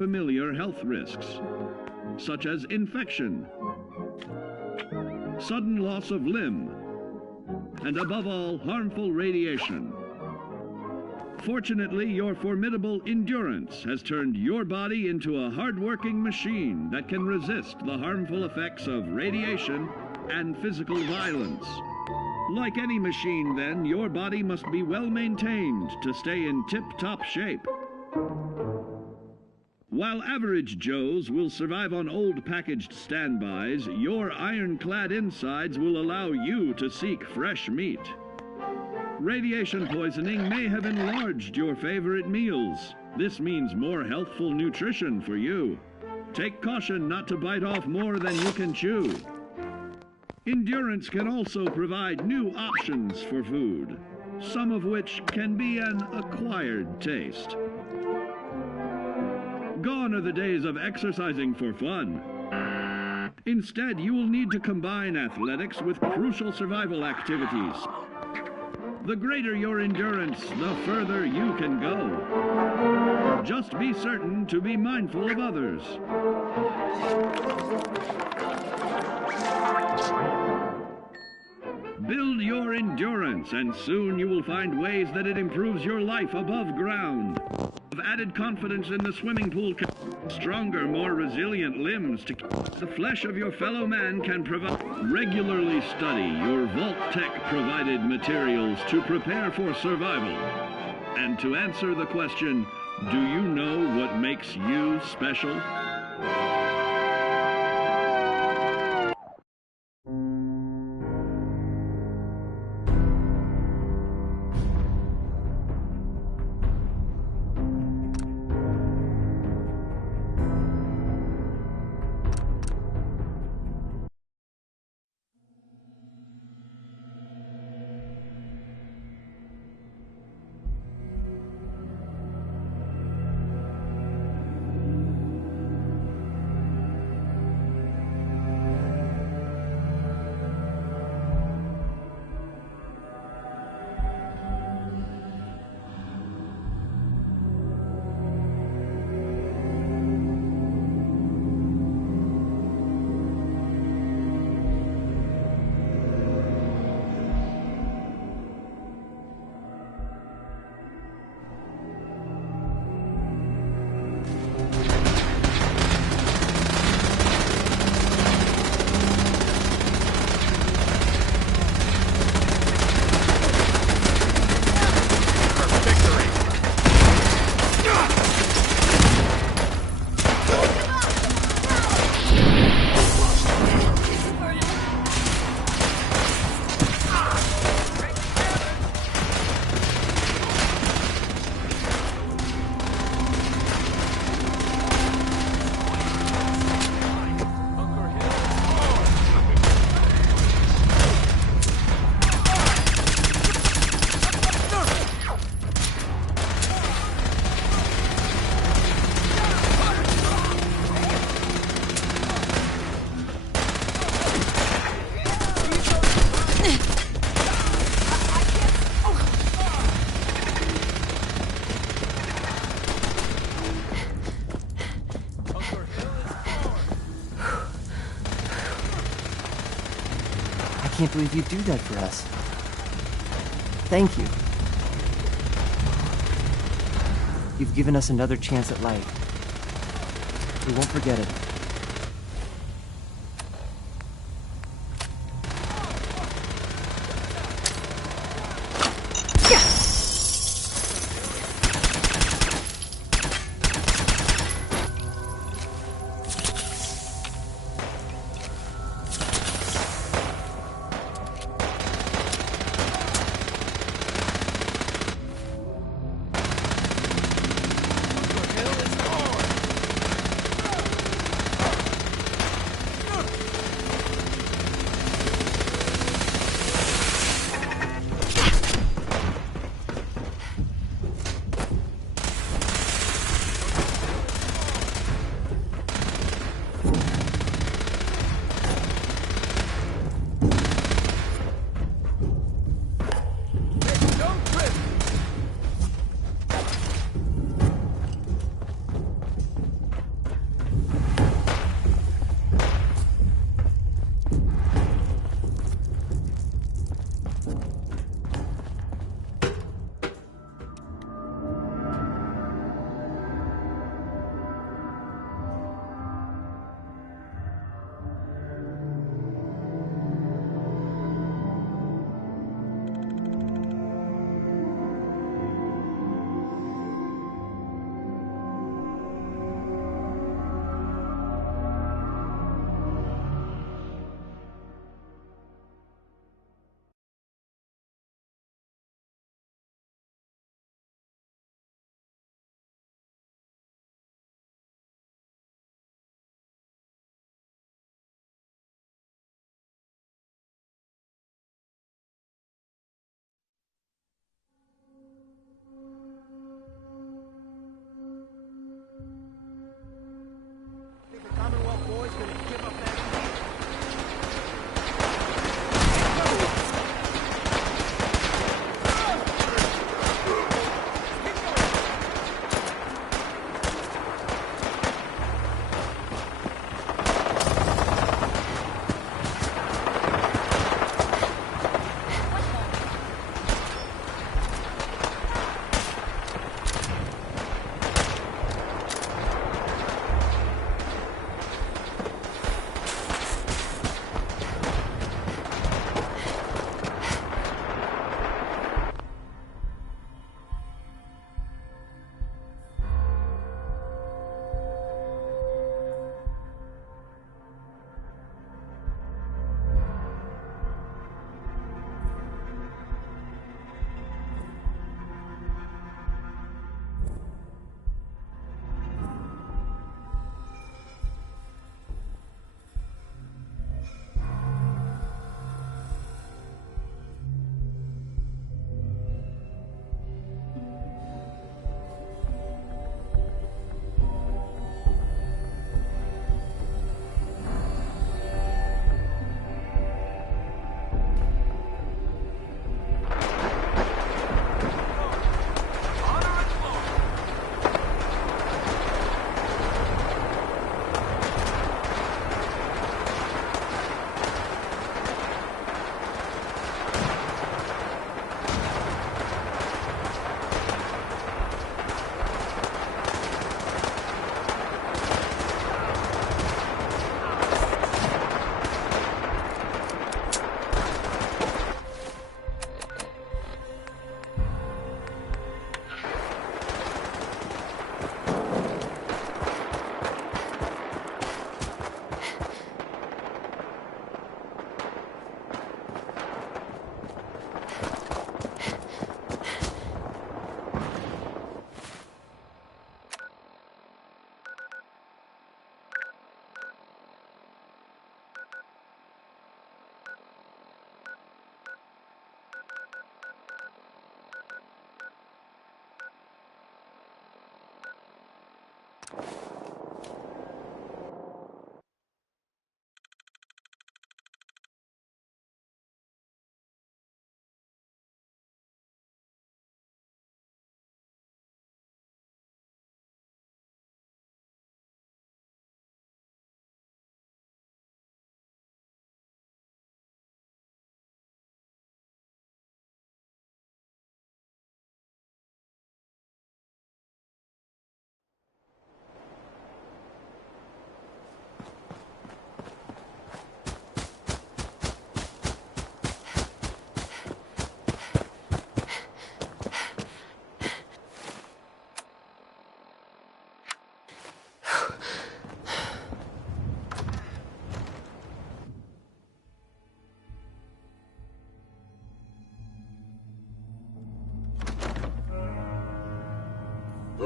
familiar health risks, such as infection, sudden loss of limb, and above all, harmful radiation. Fortunately, your formidable endurance has turned your body into a hard-working machine that can resist the harmful effects of radiation and physical violence. Like any machine, then, your body must be well maintained to stay in tip-top shape. While average Joes will survive on old packaged standbys, your ironclad insides will allow you to seek fresh meat. Radiation poisoning may have enlarged your favorite meals. This means more healthful nutrition for you. Take caution not to bite off more than you can chew. Endurance can also provide new options for food, some of which can be an acquired taste. Gone are the days of exercising for fun. Instead, you will need to combine athletics with crucial survival activities. The greater your endurance, the further you can go. Just be certain to be mindful of others. Build your endurance, and soon you will find ways that it improves your life above ground. Of added confidence in the swimming pool, stronger, more resilient limbs to the flesh of your fellow man can provide. Regularly study your Vault-Tec provided materials to prepare for survival. And to answer the question, do you know what makes you special? I can't believe you'd do that for us. Thank you. You've given us another chance at life. We won't forget it.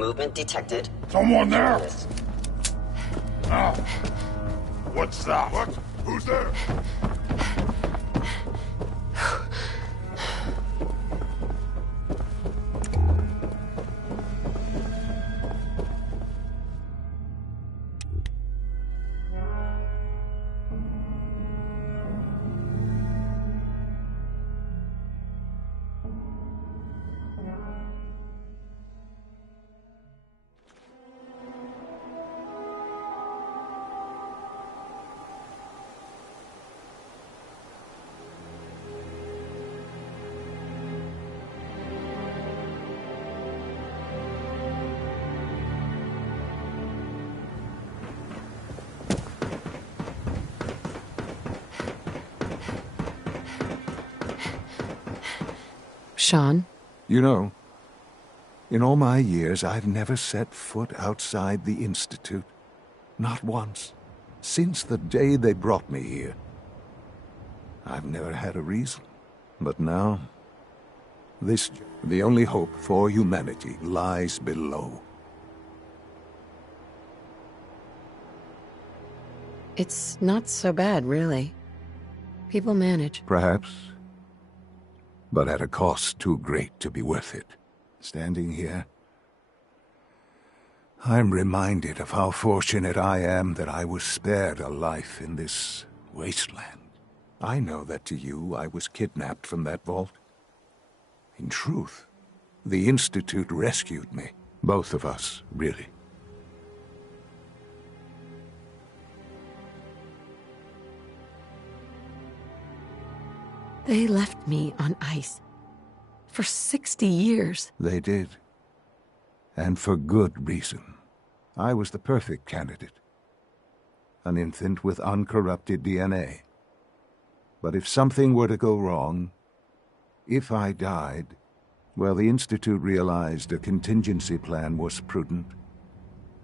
movement detected. Someone there! Now, what's that? What? Who's there? Sean? You know, in all my years, I've never set foot outside the Institute. Not once. Since the day they brought me here. I've never had a reason. But now, the only hope for humanity lies below. It's not so bad, really. People manage. Perhaps. But at a cost too great to be worth it. Standing here, I'm reminded of how fortunate I am that I was spared a life in this wasteland. I know that to you, I was kidnapped from that vault. In truth, the Institute rescued me. Both of us, really. They left me on ice. For 60 years. They did. And for good reason. I was the perfect candidate. An infant with uncorrupted DNA. But if something were to go wrong, if I died, well, the Institute realized a contingency plan was prudent.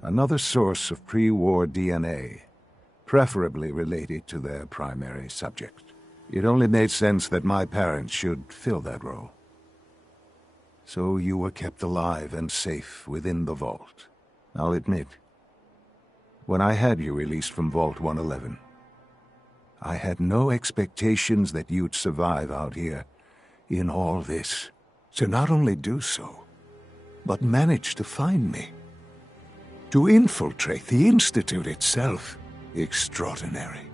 Another source of pre-war DNA, preferably related to their primary subject. It only made sense that my parents should fill that role. So you were kept alive and safe within the vault. I'll admit, when I had you released from Vault 111, I had no expectations that you'd survive out here in all this. To not only do so, but manage to find me. To infiltrate the Institute itself. Extraordinary.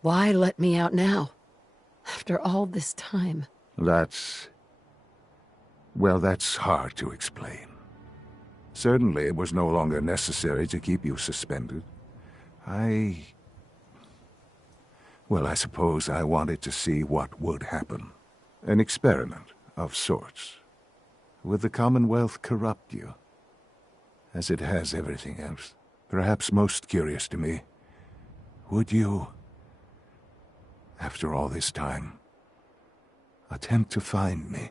Why let me out now? After all this time. That's hard to explain. Certainly it was no longer necessary to keep you suspended. I suppose I wanted to see what would happen. An experiment of sorts. Would the Commonwealth corrupt you? As it has everything else. Perhaps most curious to me, would you, after all this time, attempt to find me?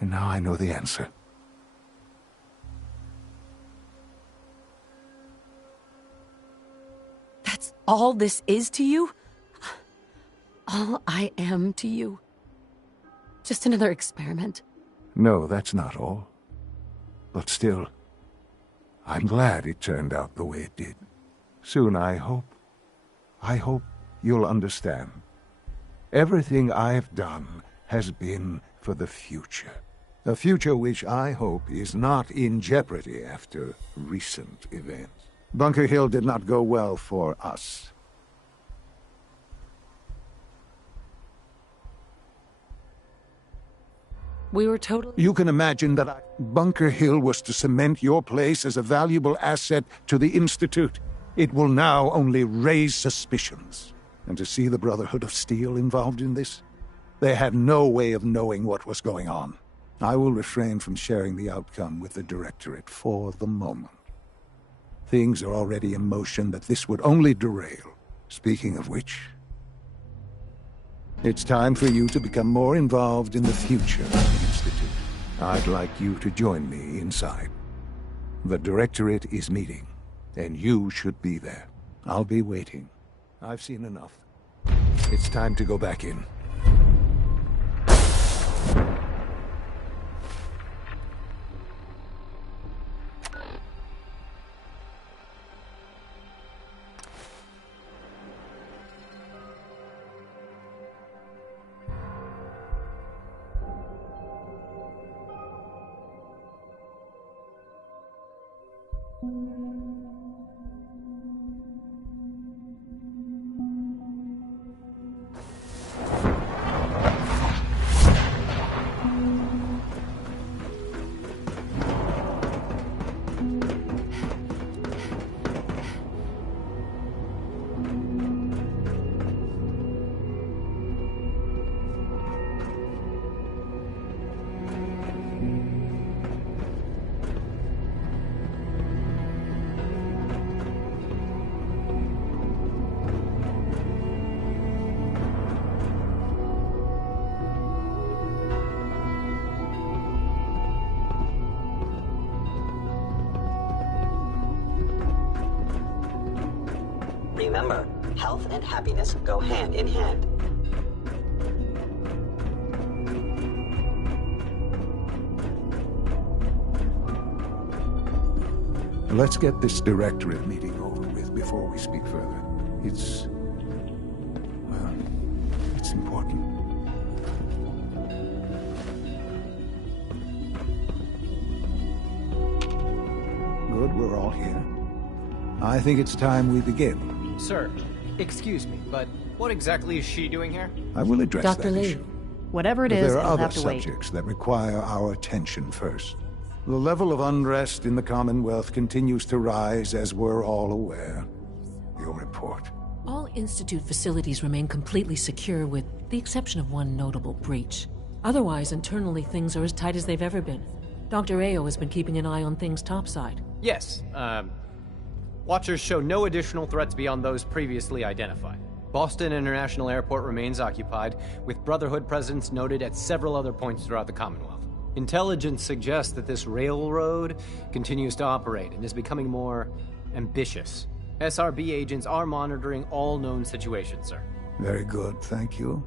And now I know the answer. That's all this is to you? All I am to you? Just another experiment? No, that's not all. But still, I'm glad it turned out the way it did. Soon, I hope you'll understand. Everything I've done has been for the future. A future which I hope is not in jeopardy after recent events. Bunker Hill did not go well for us. We were totally... You can imagine that Bunker Hill was to cement your place as a valuable asset to the Institute. It will now only raise suspicions. And to see the Brotherhood of Steel involved in this? They had no way of knowing what was going on. I will refrain from sharing the outcome with the Directorate for the moment. Things are already in motion that this would only derail. Speaking of which, it's time for you to become more involved in the future of the Institute. I'd like you to join me inside. The Directorate is meeting, and you should be there. I'll be waiting. I've seen enough. It's time to go back in. Remember, health and happiness go hand in hand. Let's get this directorate meeting over with before we speak further. It's important. Good, we're all here. I think it's time we begin. Sir, excuse me, but what exactly is she doing here? I will address Dr. that Lee. issue. Whatever it But is, there it'll are other have to wait. subjects that require our attention first. The level of unrest in the Commonwealth continues to rise, as we're all aware. Your report. All Institute facilities remain completely secure with the exception of one notable breach. Otherwise, internally, things are as tight as they've ever been. Dr. Ayo has been keeping an eye on things topside. Yes, Watchers show no additional threats beyond those previously identified. Boston International Airport remains occupied, with Brotherhood presence noted at several other points throughout the Commonwealth. Intelligence suggests that this railroad continues to operate and is becoming more ambitious. SRB agents are monitoring all known situations, sir. Very good, thank you.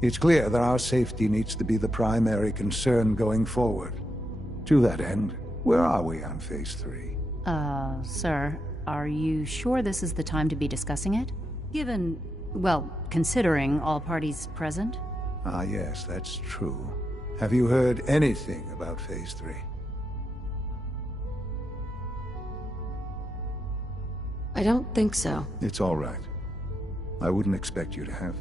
It's clear that our safety needs to be the primary concern going forward. To that end, where are we on Phase 3? Sir, are you sure this is the time to be discussing it? Given, well, considering all parties present? Ah, yes, that's true. Have you heard anything about Phase 3? I don't think so. It's all right. I wouldn't expect you to have.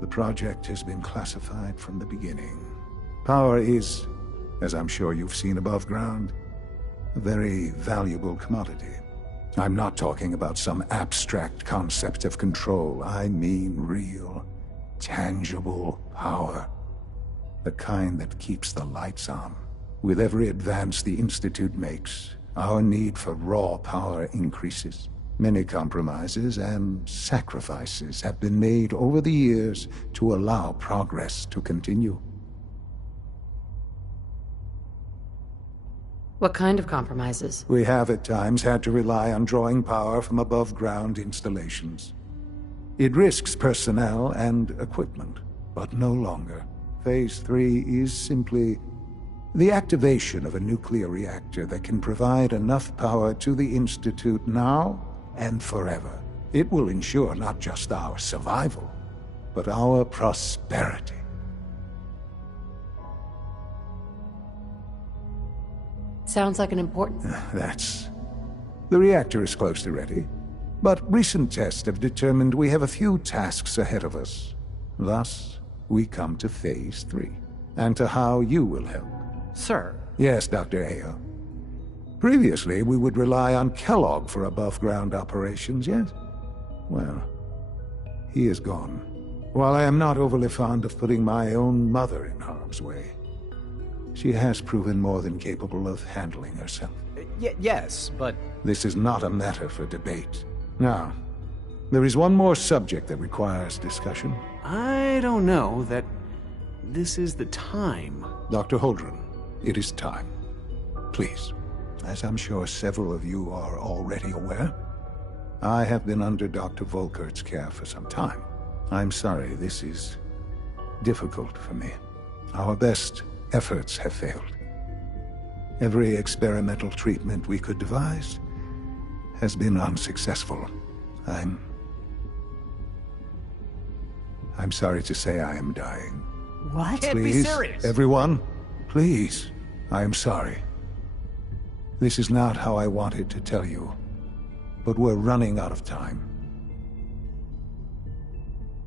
The project has been classified from the beginning. Power is, as I'm sure you've seen above ground, a very valuable commodity. I'm not talking about some abstract concept of control. I mean real, tangible power. The kind that keeps the lights on. With every advance the Institute makes, our need for raw power increases. Many compromises and sacrifices have been made over the years to allow progress to continue. What kind of compromises? We have at times had to rely on drawing power from above-ground installations. It risks personnel and equipment, but no longer. Phase 3 is simply the activation of a nuclear reactor that can provide enough power to the Institute now and forever. It will ensure not just our survival, but our prosperity. Sounds like an important... The reactor is close to ready, but recent tests have determined we have a few tasks ahead of us. Thus, we come to Phase 3, and to how you will help. Sir. Yes, Dr. Ayo. Previously, we would rely on Kellogg for above-ground operations, yes? Well, he is gone. While I am not overly fond of putting my own mother in harm's way, she has proven more than capable of handling herself. Yes, but... This is not a matter for debate. Now, there is one more subject that requires discussion. I don't know that this is the time. Dr. Holdren, it is time. Please, as I'm sure several of you are already aware, I have been under Dr. Volkert's care for some time. I'm sorry, this is difficult for me. Our best efforts have failed. Every experimental treatment we could devise has been unsuccessful. I'm sorry to say I am dying. What? Can't be Please, serious. everyone, please, I am sorry. This is not how I wanted to tell you, but we're running out of time.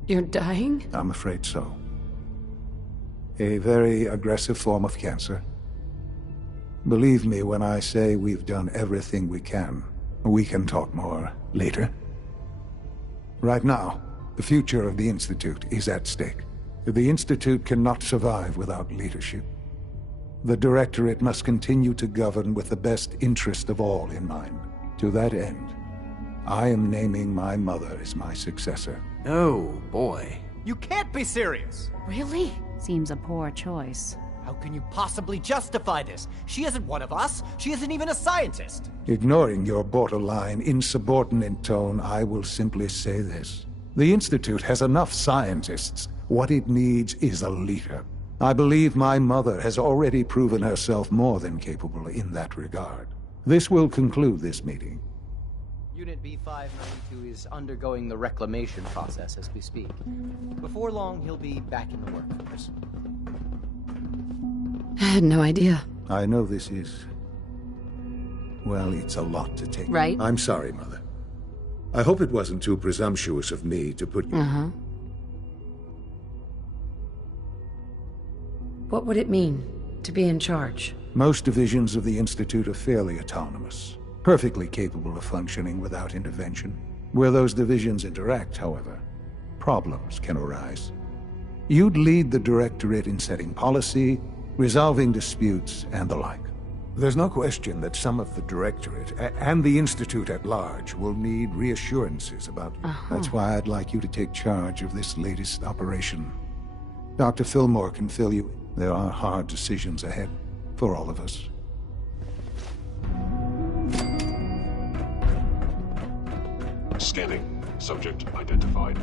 You're dying? I'm afraid so. A very aggressive form of cancer. Believe me when I say we've done everything we can. We can talk more later. Right now, the future of the Institute is at stake. The Institute cannot survive without leadership. The Directorate must continue to govern with the best interest of all in mind. To that end, I am naming my mother as my successor. Oh, boy. You can't be serious! Really? Seems a poor choice. How can you possibly justify this? She isn't one of us. She isn't even a scientist. Ignoring your borderline, insubordinate tone, I will simply say this. The Institute has enough scientists. What it needs is a leader. I believe my mother has already proven herself more than capable in that regard. This will conclude this meeting. Unit B592 is undergoing the reclamation process as we speak. Before long, he'll be back in the workforce. I had no idea. I know this is... well, it's a lot to take. Right? I'm sorry, Mother. I hope it wasn't too presumptuous of me to put you... Uh-huh. What would it mean to be in charge? Most divisions of the Institute are fairly autonomous, perfectly capable of functioning without intervention. Where those divisions interact, however, problems can arise. You'd lead the Directorate in setting policy, resolving disputes, and the like. There's no question that some of the Directorate, and the Institute at large, will need reassurances about you. That's why I'd like you to take charge of this latest operation. Dr. Fillmore can fill you in. There are hard decisions ahead for all of us. Scanning. Subject identified.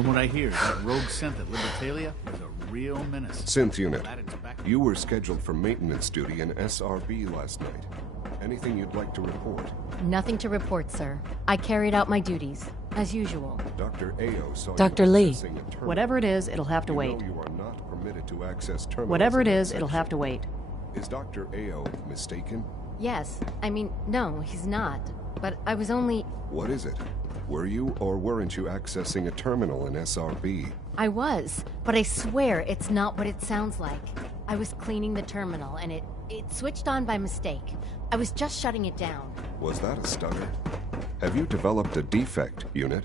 From what I hear, that rogue synth at Libertalia is a real menace. Synth unit, you were scheduled for maintenance duty in SRB last night. Anything you'd like to report? Nothing to report, sir. I carried out my duties, as usual. Dr. Ao saw Dr. you Lee. accessing a terminal. Whatever it is, it'll have to wait. You are not permitted to access terminals. Whatever it in that is, it'll have to wait. Is Dr. Ao mistaken? Yes. I mean, no, he's not. But I was only... What is it? Were you or weren't you accessing a terminal in SRB? I was, but I swear it's not what it sounds like. I was cleaning the terminal, and it switched on by mistake. I was just shutting it down. Was that a stutter? Have you developed a defect, unit?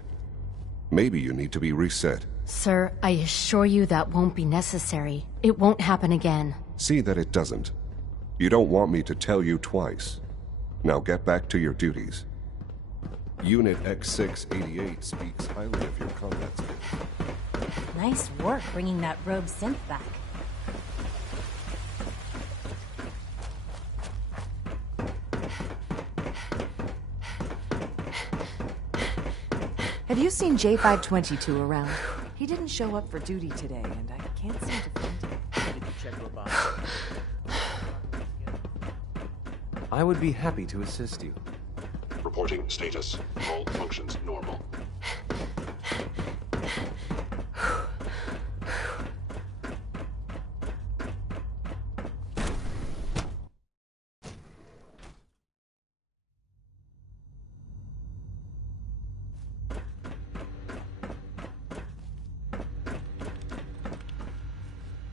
Maybe you need to be reset. Sir, I assure you that won't be necessary. It won't happen again. See that it doesn't. You don't want me to tell you twice. Now get back to your duties. Unit X688 speaks highly of your combat skills. Nice work bringing that rogue synth back. Have you seen J522 around? He didn't show up for duty today, and I can't seem to find him. I would be happy to assist you. Reporting status. All functions normal.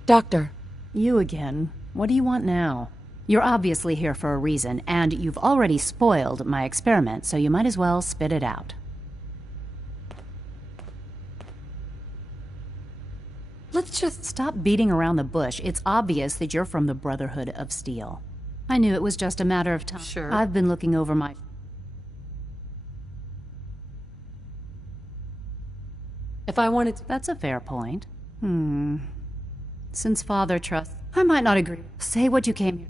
Doctor. You again. What do you want now? You're obviously here for a reason, and you've already spoiled my experiment, so you might as well spit it out. Let's just stop beating around the bush. It's obvious that you're from the Brotherhood of Steel. I knew it was just a matter of time. Sure. I've been looking over my... If I wanted to... That's a fair point. Since Father trusts... I might not agree. Say what you came here.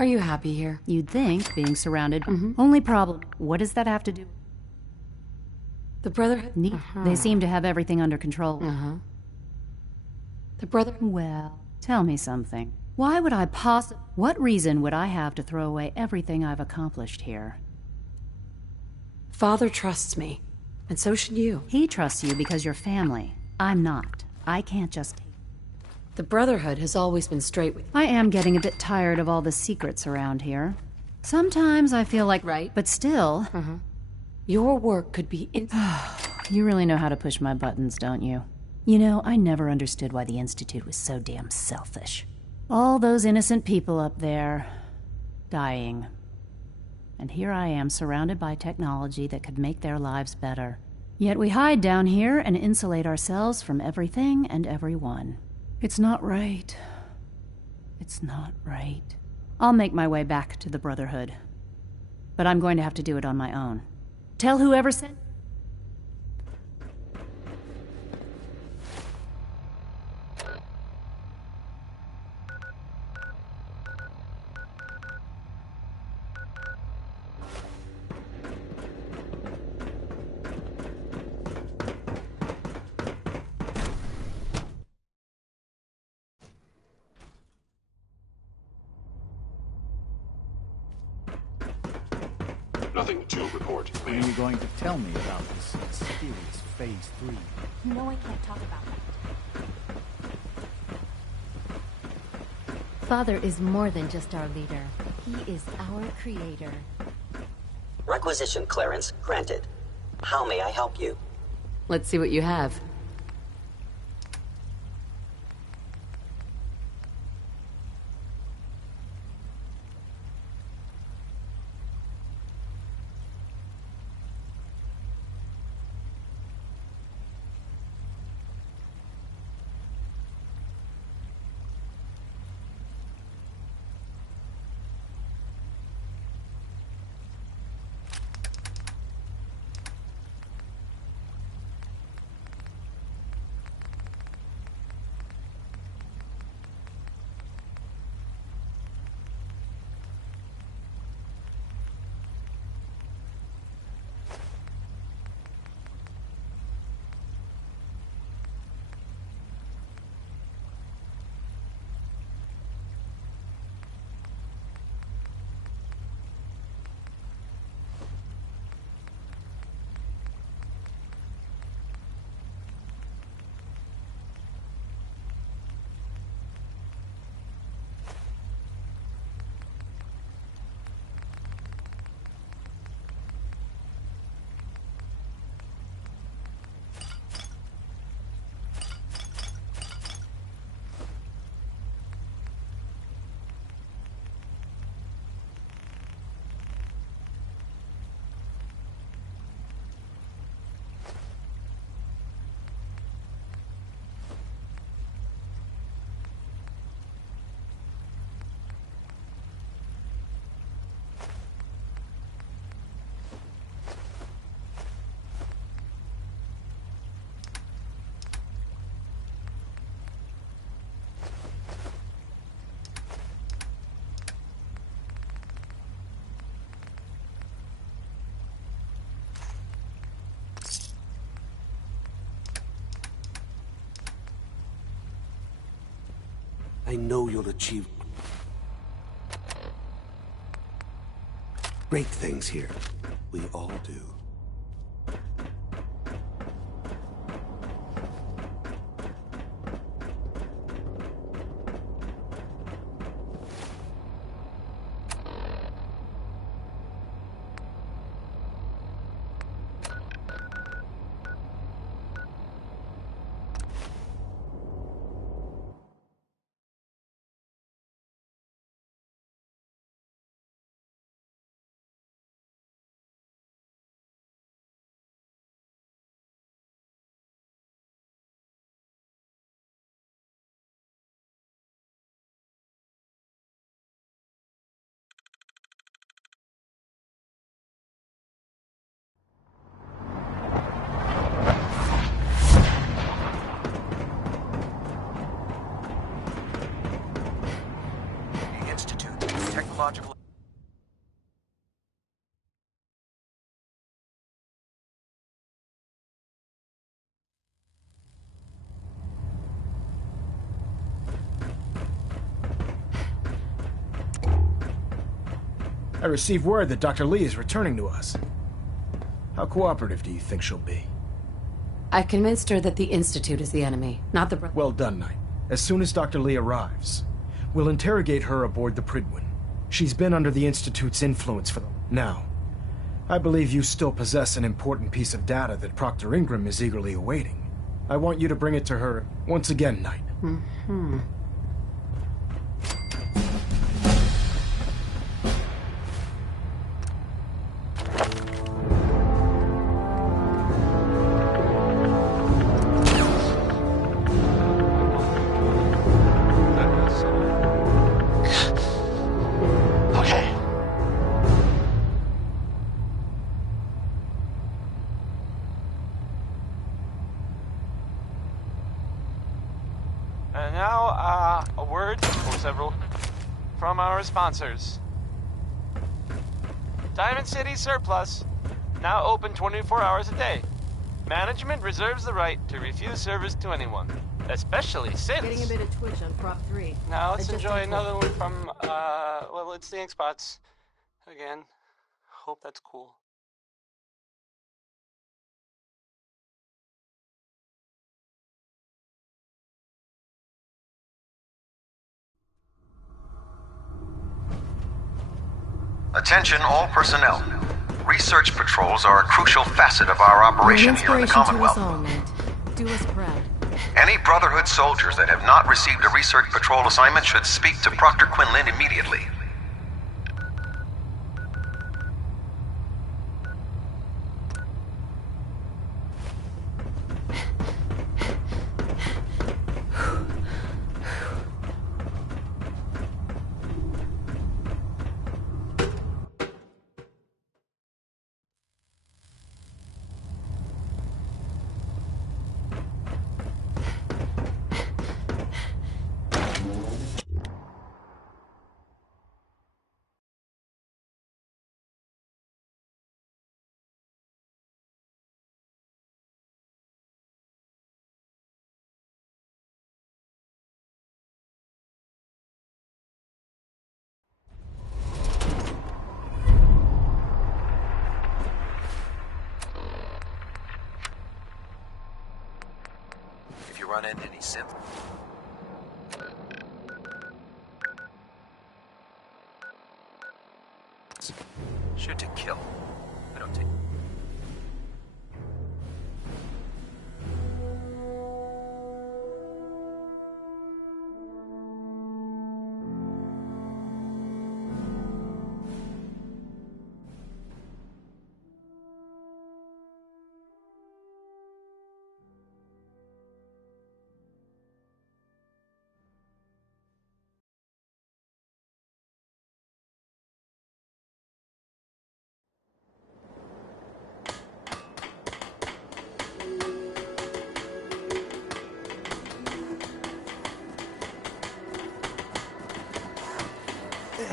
Are you happy here? You'd think, being surrounded... Only problem, what does that have to do? The Brotherhood? Neat. They seem to have everything under control. The Well, tell me something. Why would I What reason would I have to throw away everything I've accomplished here? Father trusts me, and so should you. He trusts you because you're family. I'm not. I can't just... The Brotherhood has always been straight with... I am getting a bit tired of all the secrets around here. Sometimes I feel like... Right. But still... Your work could be... You really know how to push my buttons, don't you? You know, I never understood why the Institute was so damn selfish. All those innocent people up there... dying. And here I am, surrounded by technology that could make their lives better. Yet we hide down here and insulate ourselves from everything and everyone. It's not right. It's not right. I'll make my way back to the Brotherhood. But I'm going to have to do it on my own. Tell whoever sent... Nothing to report, When are you going to tell me about this mysterious Phase 3? No, I can't talk about that. Father is more than just our leader. He is our creator. Requisition clearance granted. How may I help you? Let's see what you have. I know you'll achieve great things here. We all do. Technological. I received word that Dr. Lee is returning to us. How cooperative do you think she'll be? I convinced her that the Institute is the enemy, not the... Well done, Knight. As soon as Dr. Lee arrives, we'll interrogate her aboard the Prydwen. She's been under the Institute's influence for now. I believe you still possess an important piece of data that Proctor Ingram is eagerly awaiting. I want you to bring it to her once again, Knight. Mm-hmm. And now, a word or several from our sponsors. Diamond City Surplus, now open 24 hours a day. Management reserves the right to refuse service to anyone, especially since... Getting a bit of twitch on Prop 3. Now let's enjoy another one from, well, it's the Ink Spots. Again, hope that's cool. Attention all personnel. Research patrols are a crucial facet of our operation here in the Commonwealth. To us all, Nate. Do us proud. Any Brotherhood soldiers that have not received a research patrol assignment should speak to Proctor Quinlan immediately. If you run into any synth... Shoot to kill. We don't take...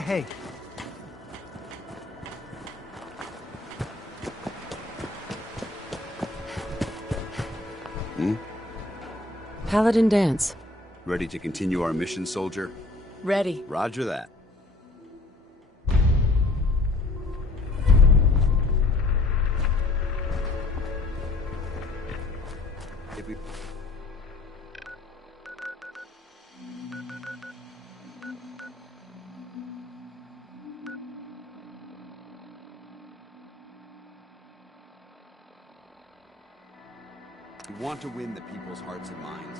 Hey. Paladin Dance. Ready to continue our mission, soldier? Ready. Roger that. If we... We want to win the people's hearts and minds.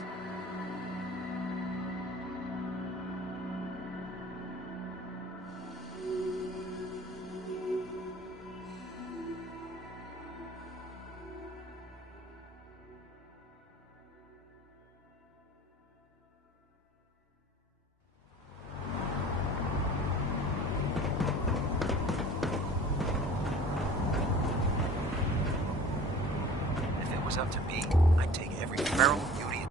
If it was up to me, I'd take every feral beauty.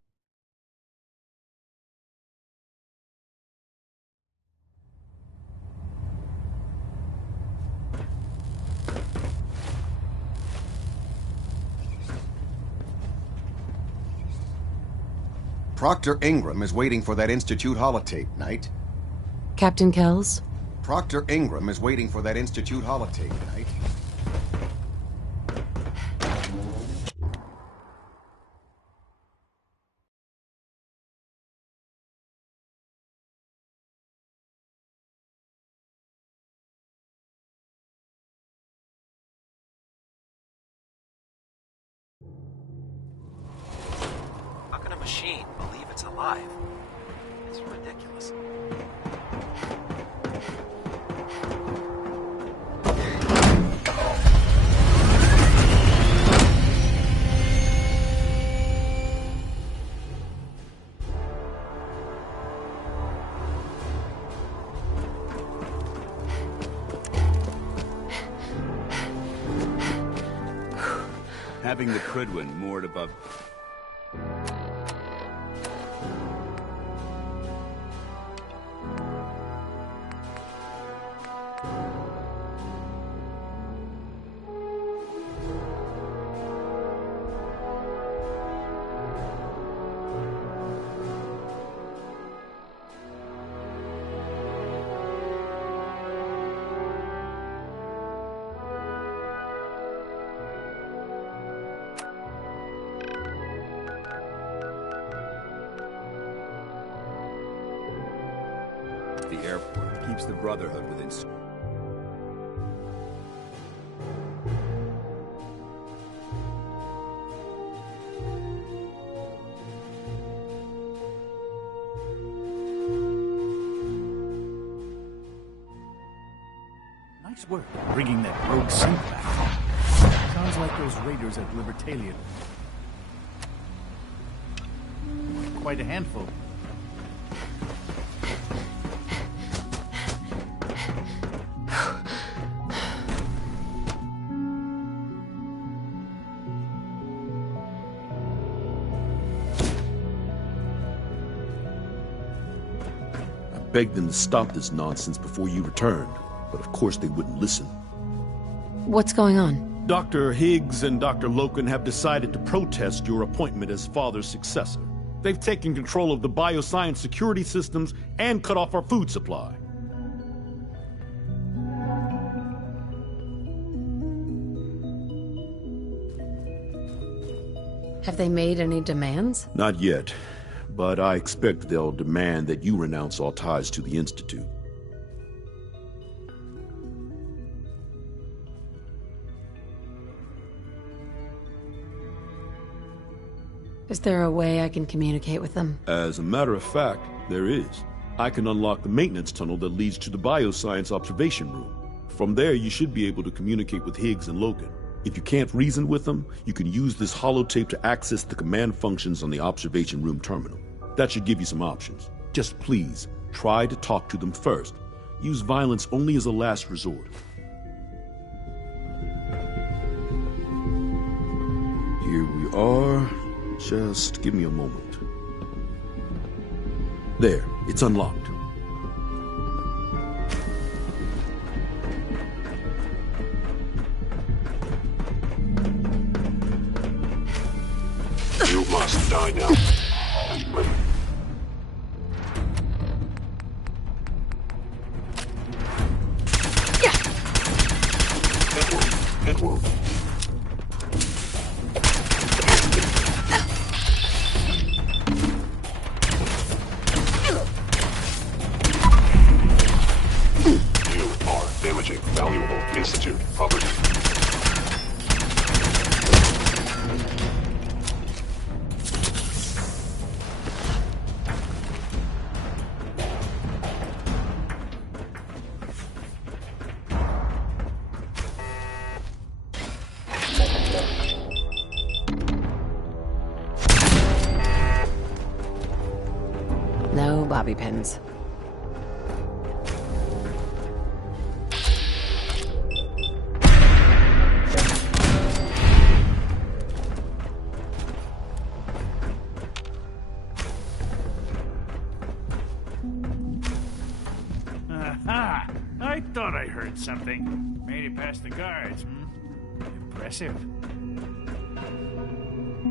Proctor Ingram is waiting for that Institute holotape, Knight. Captain Kells? Proctor Ingram is waiting for that Institute holotape, Knight. How can a machine believe it's alive? It's ridiculous. Having the Prydwen moored above... the airport keeps the Brotherhood within... Nice work bringing that rogue synth back. Sounds like those raiders at Libertalia. Quite a handful. I begged them to stop this nonsense before you returned, but of course they wouldn't listen. What's going on? Dr. Higgs and Dr. Loken have decided to protest your appointment as Father's successor. They've taken control of the bioscience security systems and cut off our food supply. Have they made any demands? Not yet, but I expect they'll demand that you renounce all ties to the Institute. Is there a way I can communicate with them? As a matter of fact, there is. I can unlock the maintenance tunnel that leads to the bioscience observation room. From there, you should be able to communicate with Higgs and Loken. If you can't reason with them, you can use this holotape to access the command functions on the observation room terminal. That should give you some options. Just please, try to talk to them first. Use violence only as a last resort. Here we are. Just give me a moment. There, it's unlocked. You must die now. bobby pins. Aha! I thought I heard something. Made it past the guards, Impressive.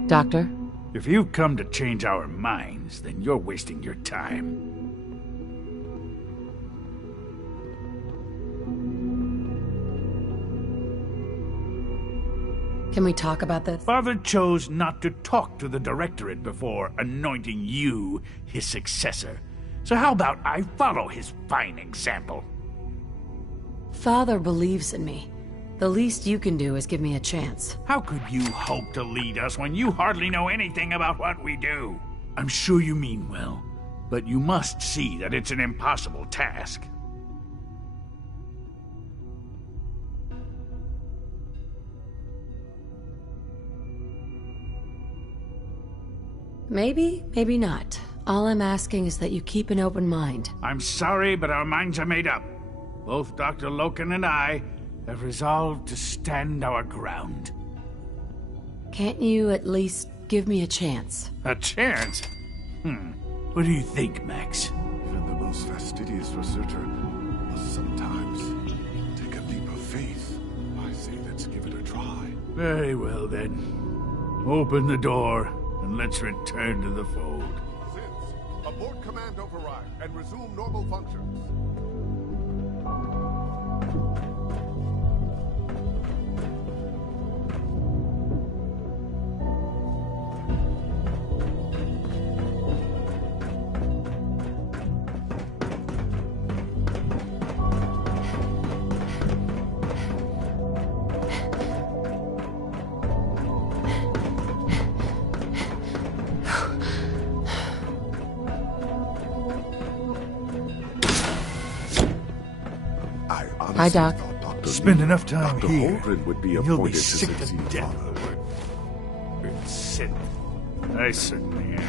Doctor? If you've come to change our minds, then you're wasting your time. Can we talk about this? Father chose not to talk to the Directorate before anointing you his successor. So how about I follow his fine example? Father believes in me. The least you can do is give me a chance. How could you hope to lead us when you hardly know anything about what we do? I'm sure you mean well, but you must see that it's an impossible task. Maybe, maybe not. All I'm asking is that you keep an open mind. I'm sorry, but our minds are made up. Both Dr. Loken and I have resolved to stand our ground. Can't you at least give me a chance? A chance? What do you think, Max? Even the most fastidious researcher must sometimes take a leap of faith. I say let's give it a try. Very well, then. Open the door, and let's return to the fold. Synths, abort command override and resume normal functions. Hi, Doc. Spend enough time Dr. here, Holdren would be and you'll be appointed to sick to succeed death Father. over it. Synth. I certainly am.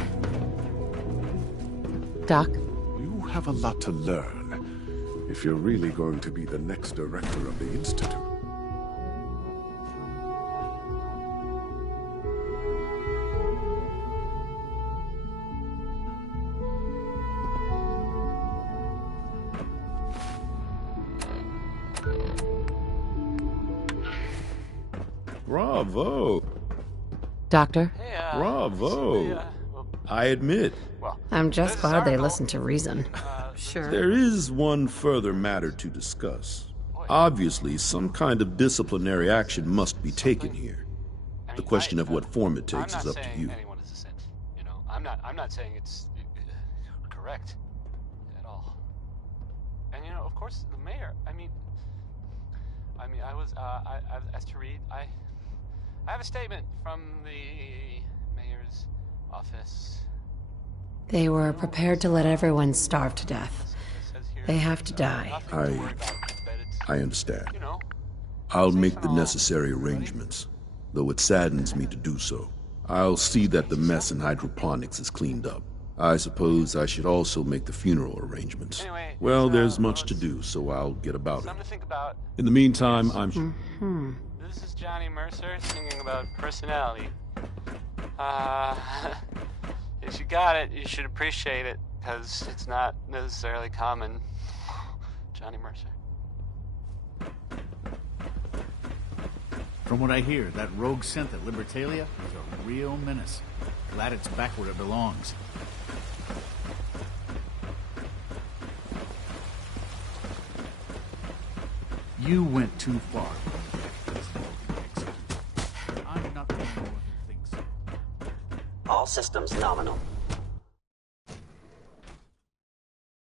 Doc? You have a lot to learn if you're really going to be the next director of the Institute. Bravo. Doctor? Bravo. I admit. I'm just glad they listened to reason. Sure. There is one further matter to discuss. Obviously, some kind of disciplinary action must be taken here. The question of what form it takes is up to you. Anyone is a synth. You know, I'm not saying it's correct at all. And you know, of course, the mayor. I mean, I was as to read. I have a statement from the mayor's office. They were prepared to let everyone starve to death. They have to die. I understand. I'll make the necessary arrangements, though it saddens me to do so. I'll see that the mess in hydroponics is cleaned up. I suppose I should also make the funeral arrangements. Well, there's much to do, so I'll get about it. In the meantime, I'm... This is Johnny Mercer singing about personality. If you got it, you should appreciate it, because it's not necessarily common. Johnny Mercer. From what I hear, that rogue synth at Libertalia is a real menace. Glad it's back where it belongs. You went too far. I'm not the only one who thinks so. All systems nominal.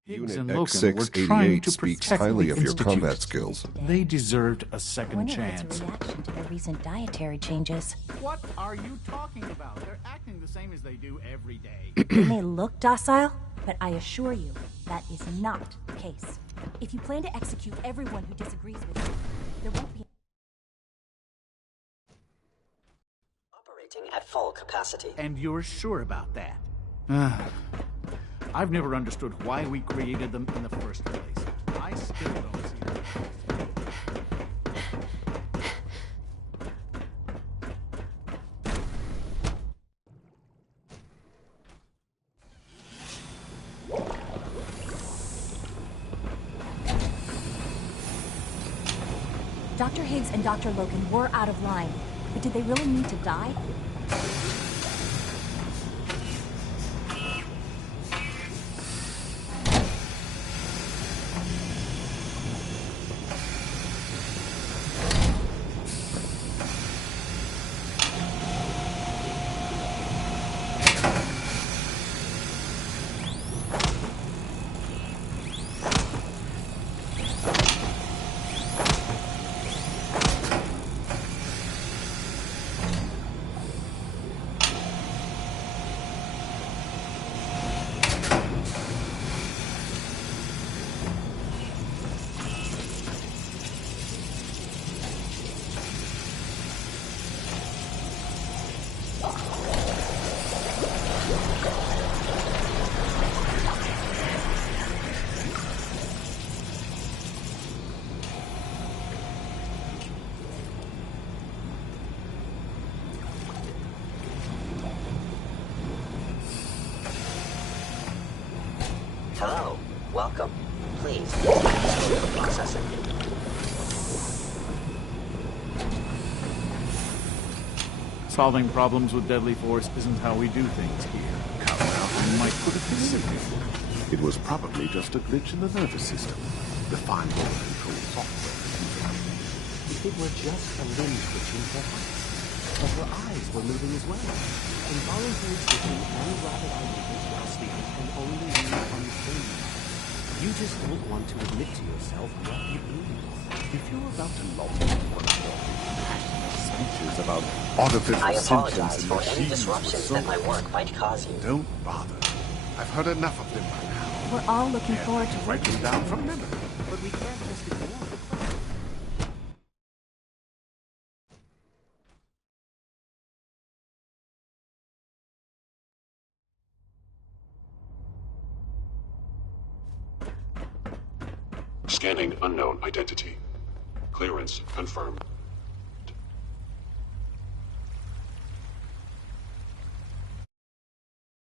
Higgs Unit and Loken were trying X-688 to speaks protect highly the of your Institute. combat skills. They deserved a second Wonder if chance. it's a reaction to the recent dietary changes. What are you talking about? They're acting the same as they do every day. They may look docile, but I assure you, that is not the case. If you plan to execute everyone who disagrees with you, there won't be... Operating at full capacity. And you're sure about that? I've never understood why we created them in the first place. I still don't see it. Dr. Higgs and Dr. Logan were out of line, but did they really need to die? Hello. Welcome. Please. Processing. Solving problems with deadly force isn't how we do things here. Cowell might put it this way. It was probably just a glitch in the nervous system. The fine motor control software. If it were just a limb twitching, perhaps. But her eyes were moving as well. Involuntary twitching and rapid eye movements while sleeping can only mean unchanged. You just don't want to admit to yourself what it is. If you're about to launch one of your passionate speeches about artificial I apologize sentience and for any machines disruptions with that my work might cause you. Don't bother. I've heard enough of them by now. We're all looking forward to Write them down from memory. But we can't just ignore the question. Scanning unknown identity. Clearance confirmed.